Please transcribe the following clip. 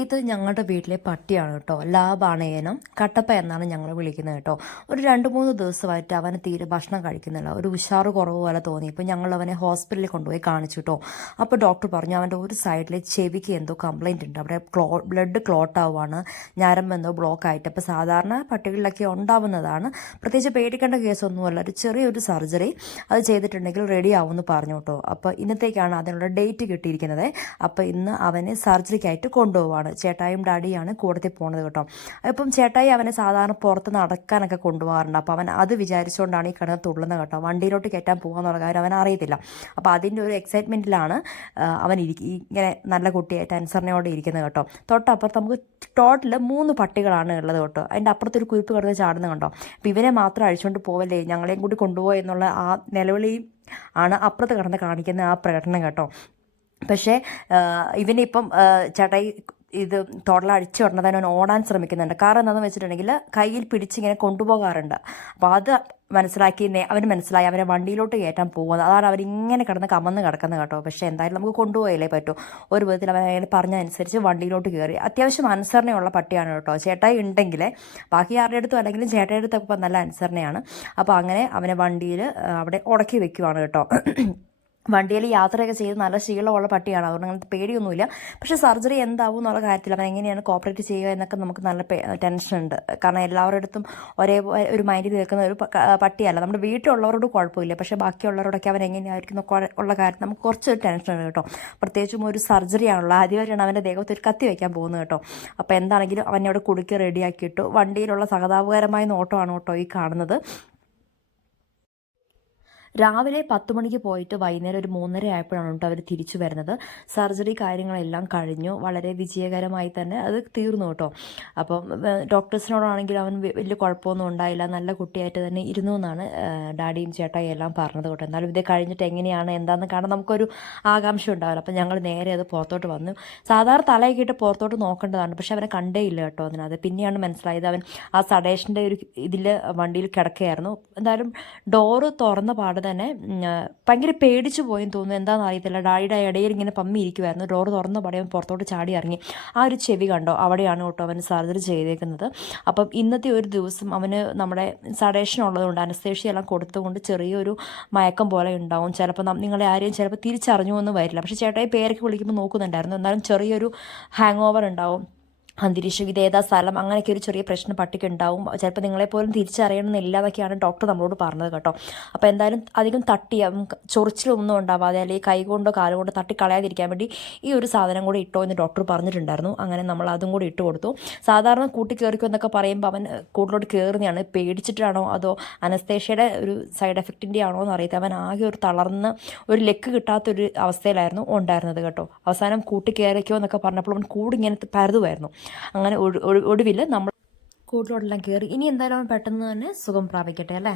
ഇത് ഞങ്ങളുടെ വീട്ടിലെ പട്ടിയാണ് കേട്ടോ. ലാബാണ് ഏനം. കട്ടപ്പ എന്നാണ് ഞങ്ങൾ വിളിക്കുന്നത് കേട്ടോ. ഒരു 2-3 ദിവസമായിട്ട് അവന് തീരെ ഭക്ഷണം കഴിക്കുന്നില്ല. ഒരു ഉഷാറ് കുറവ് പോലെ തോന്നി. ഇപ്പോൾ ഞങ്ങൾ അവനെ ഹോസ്പിറ്റലിൽ കൊണ്ടുപോയി കാണിച്ചു കേട്ടോ. അപ്പോൾ ഡോക്ടർ പറഞ്ഞു അവൻ്റെ ഒരു സൈഡിലെ ചെവിക്ക് എന്തോ കംപ്ലൈൻറ്റ് ഉണ്ട്. അവിടെ ബ്ലഡ് ക്ലോട്ട് ആവുകയാണ്, ഞരമ്പെന്തോ ബ്ലോക്ക് ആയിട്ട്. അപ്പോൾ സാധാരണ പട്ടികളിലൊക്കെ ഉണ്ടാവുന്നതാണ്, പ്രത്യേകിച്ച് പേടിക്കേണ്ട കേസൊന്നുമല്ല. ഒരു ചെറിയൊരു സർജറി അത് ചെയ്തിട്ടുണ്ടെങ്കിൽ റെഡി ആവുമെന്ന് പറഞ്ഞു കേട്ടോ. അപ്പോൾ ഇന്നത്തേക്കാണ് അതിനുള്ള ഡേറ്റ് കിട്ടിയിരിക്കുന്നത്. അപ്പോൾ ഇന്ന് അവനെ സർജറിക്കായിട്ട് കൊണ്ടുപോവാണ്. ചേട്ടായും ഡാഡിയാണ് കൂടത്തിൽ പോകുന്നത് കേട്ടോ. ഇപ്പം ചേട്ടായി അവനെ സാധാരണ പുറത്ത് നടക്കാനൊക്കെ കൊണ്ടുപോകാറുണ്ട്. അപ്പോൾ അവൻ അത് വിചാരിച്ചുകൊണ്ടാണ് ഈ കിടന്ന് തുള്ളുന്നത് കേട്ടോ. വണ്ടിയിലോട്ട് കയറ്റാൻ പോകാന്നുള്ള കാര്യം അവൻ അറിയത്തില്ല. അപ്പോൾ അതിൻ്റെ ഒരു എക്സൈറ്റ്മെൻറ്റിലാണ് അവൻ ഇങ്ങനെ നല്ല കുട്ടിയായിട്ട് അനുസരണയോടെ ഇരിക്കുന്നത് കേട്ടോ. തൊട്ടപ്പുറത്ത് നമുക്ക് ടോട്ടൽ 3 പട്ടികളാണ് ഉള്ളത് കേട്ടോ. അതിൻ്റെ അപ്പുറത്തൊരു കുരിപ്പ് കിടന്ന് ചാടുന്നത് കണ്ടോ. അപ്പോൾ ഇവനെ മാത്രം അഴിച്ചുകൊണ്ട് പോവല്ലേ, ഞങ്ങളെയും കൂടി കൊണ്ടുപോയി എന്നുള്ള ആ നിലവിളിയും ആണ് അപ്പുറത്ത് കിടന്ന് കാണിക്കുന്ന ആ പ്രകടനം കേട്ടോ. പക്ഷേ ഇവനിപ്പം ചേട്ടായി ഇത് തൊടല അടിച്ചു വിടണത് അവൻ ഓടാൻ ശ്രമിക്കുന്നുണ്ട്. കാരണം എന്താണെന്ന് വെച്ചിട്ടുണ്ടെങ്കിൽ കയ്യിൽ പിടിച്ചിങ്ങനെ കൊണ്ടുപോകാറുണ്ട്. അപ്പോൾ അത് മനസ്സിലാക്കി അവന് മനസ്സിലായി അവനെ വണ്ടിയിലോട്ട് കയറ്റാൻ പോകുന്നത്. അതാണ് അവരിങ്ങനെ കിടന്ന് കമന്ന് കിടക്കുന്നത് കേട്ടോ. പക്ഷേ എന്തായാലും നമുക്ക് കൊണ്ടുപോയല്ലേ പറ്റൂ. ഒരു വിധത്തിൽ അവൻ അയാൾ പറഞ്ഞതനുസരിച്ച് വണ്ടിയിലോട്ട് കയറി. അത്യാവശ്യം അനുസരണയുള്ള പട്ടിയാണ് കേട്ടോ. ചേട്ടായി ഉണ്ടെങ്കിൽ ബാക്കി ആരുടെ അടുത്തും അല്ലെങ്കിലും ചേട്ടായി അടുത്തൊക്കെ നല്ല അനുസരണയാണ്. അപ്പോൾ അങ്ങനെ അവനെ വണ്ടിയിൽ അവിടെ ഉടക്കി വെക്കുവാണ് കേട്ടോ. വണ്ടിയിൽ യാത്രയൊക്കെ ചെയ്ത് നല്ല ശീലമുള്ള പട്ടിയാണ്, അതുകൊണ്ട് അങ്ങനത്തെ പേടിയൊന്നുമില്ല. പക്ഷേ സർജറി എന്താവും എന്നുള്ള കാര്യത്തിൽ അവൻ എങ്ങനെയാണ് കോപ്പറേറ്റ് ചെയ്യുക എന്നൊക്കെ നമുക്ക് നല്ല ടെൻഷനുണ്ട്. കാരണം എല്ലാവരുടെ അടുത്തും ഒരേ ഒരു മൈൻഡിൽ നിൽക്കുന്ന ഒരു പട്ടിയല്ല. നമ്മുടെ വീട്ടിലുള്ളവരോട് കുഴപ്പമില്ല, പക്ഷേ ബാക്കിയുള്ളവരോടൊക്കെ അവൻ എങ്ങനെയായിരിക്കും ഉള്ള കാര്യത്തിൽ നമുക്ക് കുറച്ചൊരു ടെൻഷനുണ്ട് കേട്ടോ. പ്രത്യേകിച്ചും ഒരു സർജറി ആണല്ലോ, ആദ്യമായിട്ടാണ് അവൻ്റെ ദേഹത്ത് ഒരു കത്തി വയ്ക്കാൻ പോകുന്നത് കേട്ടോ. അപ്പോൾ എന്താണെങ്കിലും അവനെ അവിടെ കുടുക്കി റെഡിയാക്കിയിട്ടു. വണ്ടിയിലുള്ള സഹതാപകരമായ നോട്ടമാണ് കേട്ടോ ഈ കാണുന്നത്. രാവിലെ 10 മണിക്ക് പോയിട്ട് വൈകുന്നേരം ഒരു 3:30 ആയപ്പോഴാണ് കേട്ടോ അവർ തിരിച്ചു വരുന്നത്. സർജറി കാര്യങ്ങളെല്ലാം കഴിഞ്ഞു, വളരെ വിജയകരമായി തന്നെ അത് തീർന്നു കേട്ടോ. അപ്പം ഡോക്ടേഴ്സിനോടാണെങ്കിൽ അവൻ വലിയ കുഴപ്പമൊന്നും ഉണ്ടായില്ല, നല്ല കുട്ടിയായിട്ട് തന്നെ ഇരുന്നു എന്നാണ് ഡാഡിയും ചേട്ടായും എല്ലാം പറഞ്ഞത് കേട്ടോ. എന്നാലും ഇത് കഴിഞ്ഞിട്ട് എങ്ങനെയാണ് എന്താണെന്ന് കാണാൻ നമുക്കൊരു ആകാംക്ഷ ഉണ്ടാവില്ല. അപ്പം ഞങ്ങൾ നേരെ അത് പുറത്തോട്ട് വന്നു. സാധാരണ തലയൊക്കെ ഇട്ട് പുറത്തോട്ട് നോക്കേണ്ടതാണ്, പക്ഷെ അവനെ കണ്ടേ ഇല്ല കേട്ടോ. അതിനകത്ത് പിന്നെയാണ് മനസ്സിലായത് അവൻ ആ സഡേഷൻ്റെ ഒരു ഇതിൽ വണ്ടിയിൽ കിടക്കുകയായിരുന്നു. എന്തായാലും ഡോറ് തുറന്ന പാട് തന്നെ ഭയങ്കര പേടിച്ചു പോയെന്ന് തോന്നുന്നു, എന്താണെന്ന് അറിയത്തില്ല. ഡാഡിയുടെ ഇടയിൽ ഇങ്ങനെ പമ്മി ഇരിക്കുമായിരുന്നു. ഡോറ് തുറന്ന പാടെ അവൻ പുറത്തോട്ട് ചാടി ഇറങ്ങി. ആ ഒരു ചെവി കണ്ടോ, അവിടെയാണ് കേട്ടോ അവന് സർജറി ചെയ്തേക്കുന്നത്. അപ്പം ഇന്നത്തെ ഒരു ദിവസം അവന് നമ്മുടെ സഡേഷൻ ഉള്ളതുകൊണ്ട് അനസ്തേഷ്യ എല്ലാം കൊടുത്തുകൊണ്ട് ചെറിയൊരു മയക്കം പോലെ ഉണ്ടാവും. ചിലപ്പോൾ നിങ്ങളെ ആരെയും ചിലപ്പോൾ തിരിച്ചറിഞ്ഞു എന്ന് വരില്ല. പക്ഷേ ചേട്ടായി പേരൊക്കെ വിളിക്കുമ്പോൾ നോക്കുന്നുണ്ടായിരുന്നു. എന്നാലും ചെറിയൊരു ഹാങ് ഓവർ ഉണ്ടാവും, അന്തരീക്ഷം, ഇതേതാ സ്ഥലം, അങ്ങനെയൊക്കെ ഒരു ചെറിയ പ്രശ്നം പട്ടിക്ക് ഉണ്ടാവും. ചിലപ്പോൾ നിങ്ങളെപ്പോലും തിരിച്ചറിയണമെന്നില്ല എന്നൊക്കെയാണ് ഡോക്ടർ നമ്മളോട് പറഞ്ഞത് കേട്ടോ. അപ്പോൾ എന്തായാലും അധികം ചൊറിച്ചിലൊന്നും ഉണ്ടാവാതെ അല്ലെങ്കിൽ കൈ കൊണ്ടോ കാലുകൊണ്ടോ തട്ടിക്കളയാതിരിക്കാൻ വേണ്ടി ഈ ഒരു സാധനം കൂടി ഇട്ടോ എന്ന് ഡോക്ടർ പറഞ്ഞിട്ടുണ്ടായിരുന്നു. അങ്ങനെ നമ്മൾ അതും കൂടി ഇട്ട് കൊടുത്തു. സാധാരണ കൂട്ടി കയറിക്കോ എന്നൊക്കെ പറയുമ്പോൾ അവൻ കൂട്ടിലോട്ട് കയറുന്നതാണ്. പേടിച്ചിട്ടാണോ അതോ അനസ്തേഷ്യയുടെ ഒരു സൈഡ് എഫക്റ്റിൻ്റെ ആണോ എന്ന് അറിയാത്ത അവൻ ആകെ ഒരു തളർന്ന് ഒരു ലെക്ക് കിട്ടാത്തൊരു അവസ്ഥയിലായിരുന്നു ഉണ്ടായിരുന്നത് കേട്ടോ. അവസാനം കൂട്ടി കയറിക്കോ എന്നൊക്കെ പറഞ്ഞപ്പോൾ അവൻ കൂടിങ്ങനെ പരതുമായിരുന്നു. അങ്ങനെ ഒടുവിൽ നമ്മൾ കൂട്ടിലോട്ടെല്ലാം കയറി. ഇനി എന്തായാലും അവൻ പെട്ടെന്ന് തന്നെ സുഖം പ്രാപിക്കട്ടെ അല്ലേ.